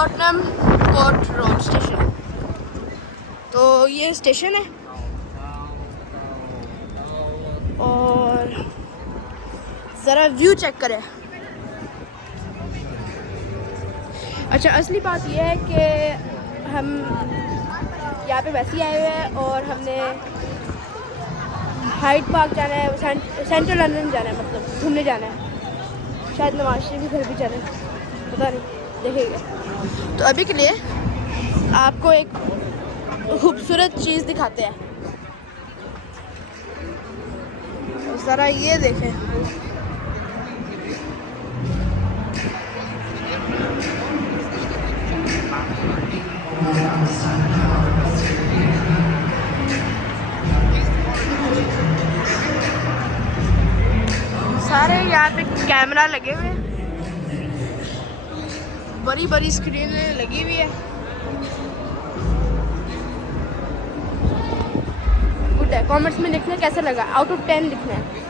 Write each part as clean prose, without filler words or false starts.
Tottenham court road station. तो ये station है और ज़रा व्यू चेक करें। अच्छा, असली बात यह है कि हम यहाँ पे वैसे ही आए हुए हैं और हमने हाइड पार्क जाना है, सेंट्रल लंदन जाना है, मतलब घूमने जाना है। शायद नवाज शरीफ घर भी जाना है, पता नहीं, देखेंगे। तो अभी के लिए आपको एक खूबसूरत चीज़ दिखाते हैं, ज़रा ये देखें। सारे यहाँ पे कैमरा लगे हुए हैं, बड़ी बड़ी स्क्रीन लगी हुई है। गुड है। कमेंट्स में लिखना कैसा लगा, आउट ऑफ 10 लिखना है।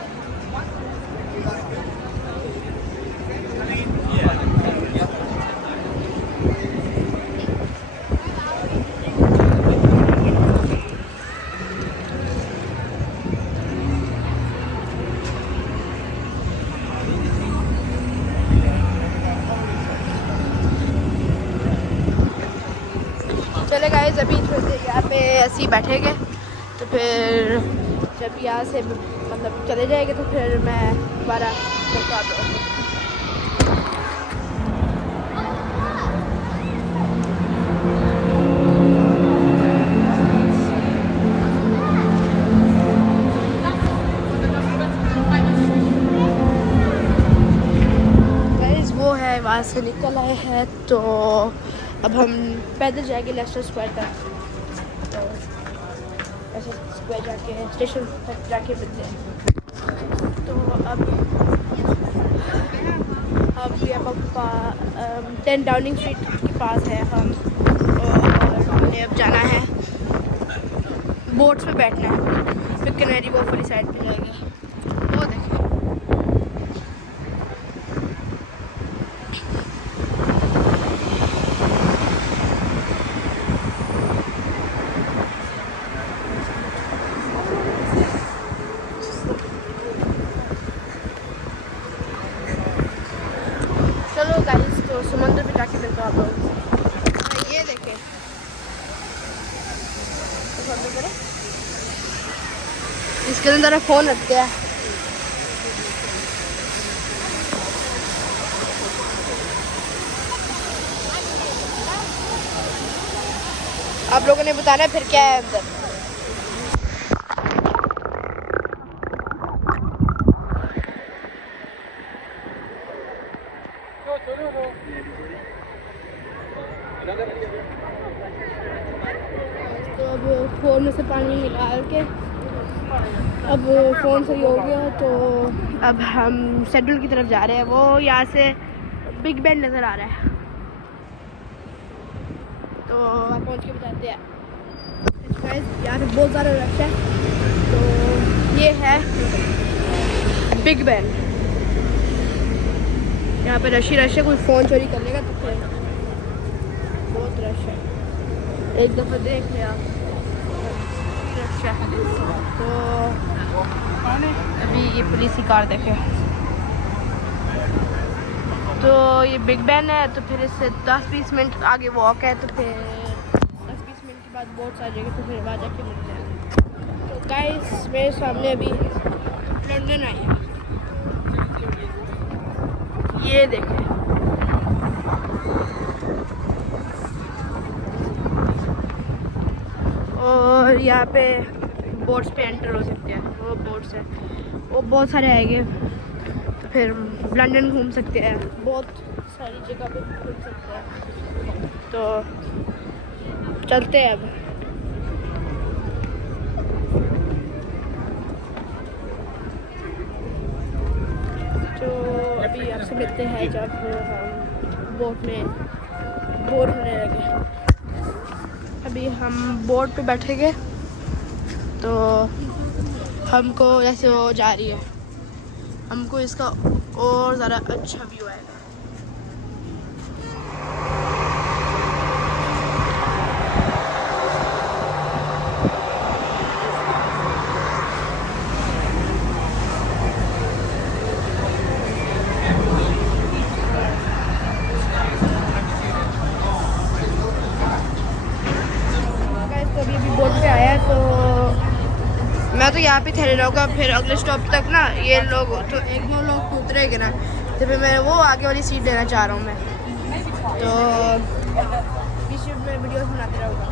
चले गाइस, अभी यहाँ पे ऐसे ही बैठेंगे, तो फिर जब यहाँ से मतलब चले जाएंगे तो फिर मैं दोबारा बता दूँ। गाइस वो है, वहाँ से निकल आए हैं, तो अब हम पैदल जाएंगे लेस्टर स्क्वायर तक। तो लेस्टर स्क्वायर जाके स्टेशन तक जाके मिलते हैं। तो अब हम 10 डाउनिंग स्ट्रीट के पास है हम, और हमने अब जाना है बोट्स पे बैठना है, फिर कनेरी वॉफ वाली साइड पे जाएंगे। वो देखें, चलो गाइस, तो समंदर पे जाके मिलता हूँ आप लोगों से। ये देखें, इसके अंदर ज़रा फ़ोन रखते हैं। आप लोगों ने बताना फिर क्या है अंदर। तो अब फ़ोन में से पानी निकाल के अब फ़ोन सही हो गया, तो अब हम शेड्यूल की तरफ जा रहे हैं। वो यहाँ से बिग बैंड नज़र आ रहा है, तो आप पहुँच के बताते हैं। यहाँ पे बहुत ज़्यादा रश है, तो ये है बिग बैंड। यहाँ पे रश ही रश है, कोई फ़ोन चोरी कर लेगा तो फिर बहुत रश है। एक दफ़ा देख लिया रश है। तो अभी ये पुलिस की कार देखे, तो ये बिग बैन है, तो फिर इससे 10-20 मिनट आगे वॉक है, तो फिर 10-20 मिनट के बाद बोट्स आ जाएंगे, तो फिर वहाँ जाके मिलते हैं। तो गाइस, मेरे सामने अभी लंदन आई है, ये देखें। और यहाँ पे बोट्स पे एंटर हो सकते हैं, वो बोट्स है, वो बहुत सारे आएंगे, तो फिर लंदन घूम सकते हैं, बहुत सारी जगह पे घूम सकते हैं। तो चलते हैं अब। तो अभी आपसे मिलते हैं जब हम बोट में बोर होने लगे। अभी हम बोट पे बैठेंगे, तो हमको जैसे वो जा रही है, हमको इसका और ज़्यादा अच्छा व्यू आएगा। यहाँ पे ठहरना होगा, फिर अगले स्टॉप तक ना ये लोग तो 1-2 लोग उतरेंगे ना, तो फिर मैं वो आगे वाली सीट लेना चाह रहा हूँ मैं, तो बीच में वीडियोस बनाते रहूँगा।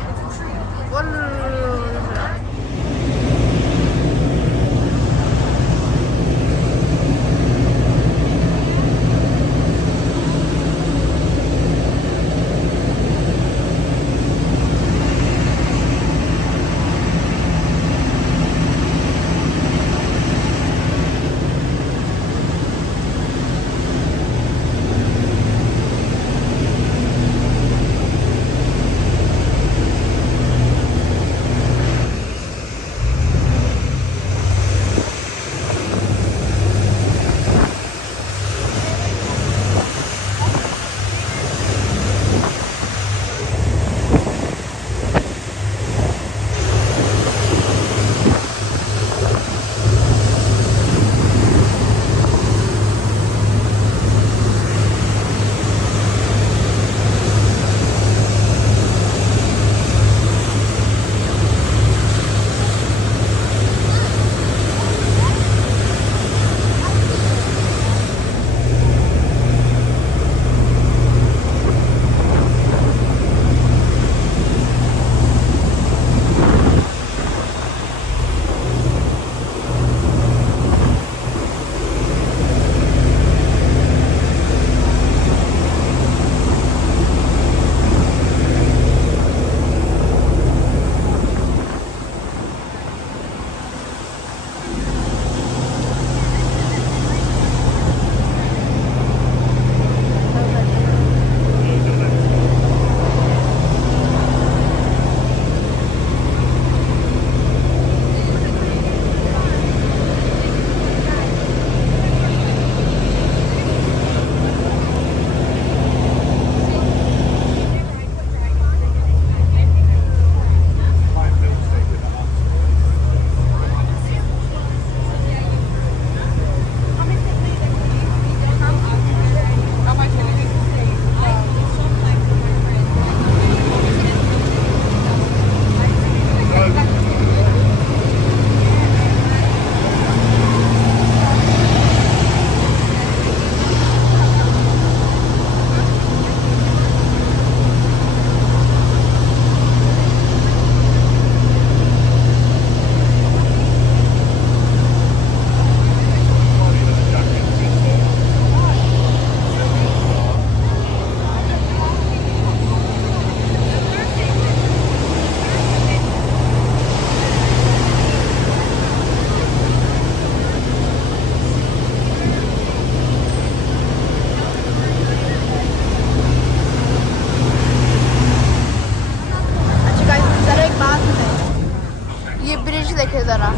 देखे जरा,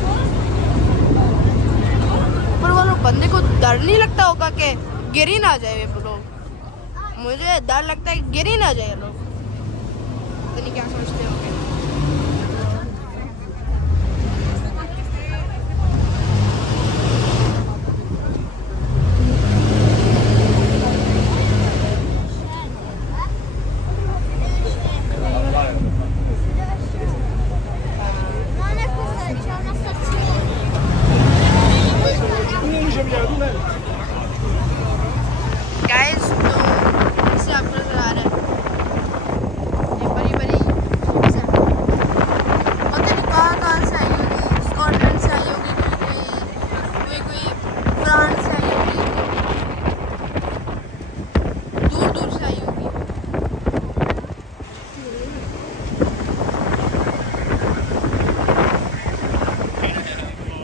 पर वो लोग बंदे को डर नहीं लगता होगा कि गिर ही ना जाए वो लोग? मुझे डर लगता है गिर ही ना जाए लोग, पता नहीं क्या सोचते होंगे। गाइस तो इससे आपको नजर आ रहा है ये बड़ी बड़ी शिप्स हैं, पता नहीं कहाँ से आई होगी, स्कॉटलैंड से आई होगी, कोई फ्रांस से आई होगी, दूर दूर से आई होगी।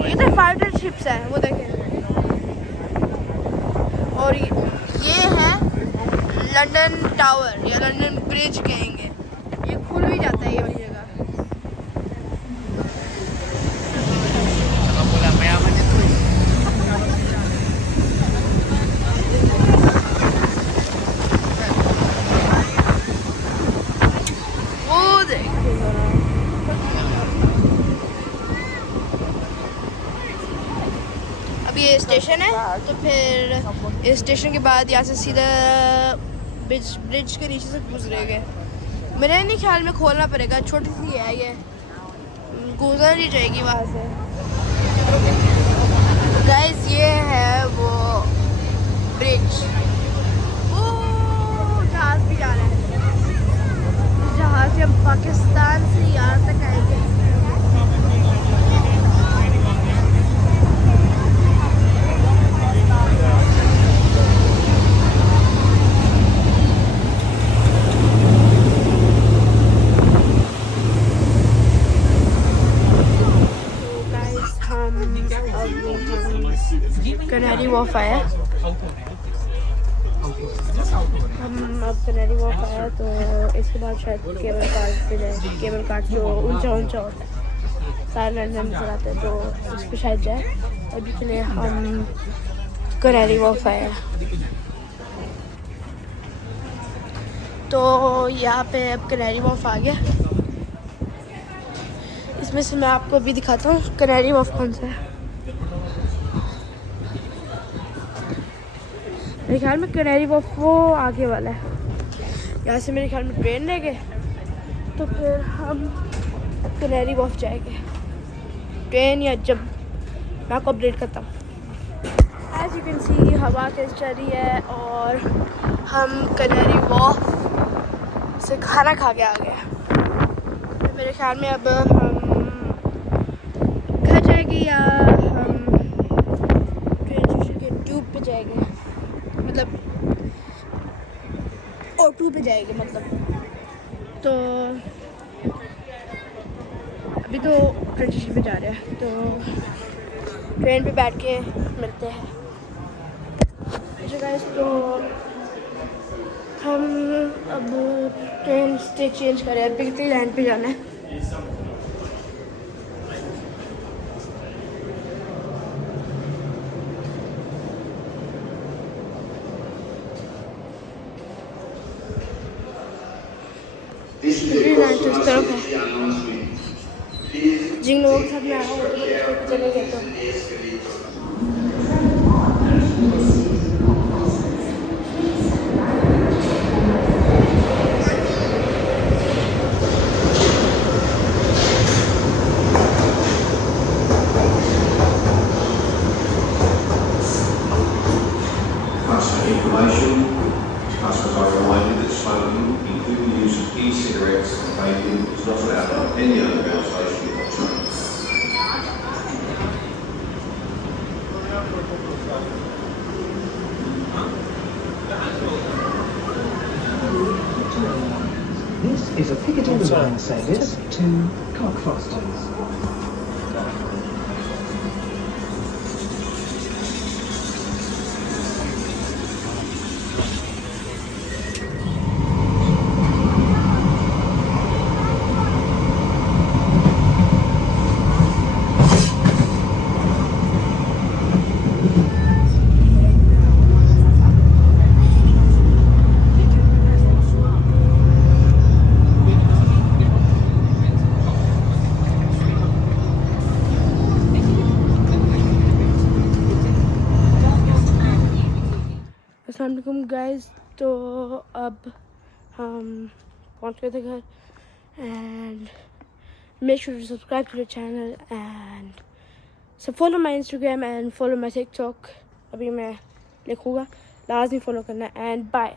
ये तो फाइटर शिप्स है, वो देखें। और ये है लंदन टावर या लंदन ब्रिज कहेंगे, ये खुल भी जाता है ये वाली जगह। वो देखो अभी ये स्टेशन है, तो फिर इस स्टेशन के बाद यहाँ से सीधा ब्रिज के नीचे से गुजरेंगे। मेरे नहीं ख्याल में खोलना पड़ेगा, छोटी सी है ये, गुजर ही जाएगी वहाँ से। गाइस ये है वो ब्रिज, वो जहाज भी जा रहा है, जहाज से हम पाकिस्तान से यहाँ तक आएंगे। कनारी वॉफ आया, हम अब कनारी वॉफ आया तो इसके बाद शायद केबल कार्ड पे जाए। केबल कार्ड जो ऊंचा ऊंचा होता है, सारे लंदन नजर आते हैं, तो उस पर शायद जाए। अभी के लिए हम कनारी वॉफ आया, तो यहाँ पे अब कनारी वॉफ आ गया। इसमें से मैं आपको अभी दिखाता हूँ कनारी वॉफ कौन सा है। मेरे ख्याल में कनारी वॉफ वो आगे वाला है। यहाँ से मेरे ख्याल में ट्रेन ले गए तो फिर हम कनारी वॉफ जाएंगे, ट्रेन या जब मैं आपको अपडेट करता हूँ। एज यू कैन सी हवा तेज चल रही है और हम कनारी वॉफ से खाना खा के आ गए। तो मेरे ख्याल में अब हम घर जाएंगे या हम ट्रेन स्टेशन के ट्यूब पे जाएंगे, मतलब O2 पे जाएंगे मतलब। तो अभी तो ट्रेन स्टेशन पे जा रहे हैं, तो ट्रेन पे बैठ के मिलते हैं। गाइस तो हम अब ट्रेन स्टे चेंज कर रहे हैं, पिकती लाइन पे जाना है। इस तरफ है, जिन लोगों के साथ मैं आया हूँ तो चले गए। तो Information, customers are reminded that smoking, including the use of e-cigarettes and vaping, is not allowed on any underground station or train. This is a Piccadilly line service to Cockfosters. अस्सलामुअलैकुम गाइस, तो अब हम पहुंच गए थे घर। And make sure to subscribe to the channel and so follow my Instagram and follow my TikTok. अभी मैं लिखूँगा, लाजमी फॉलो करना। And bye.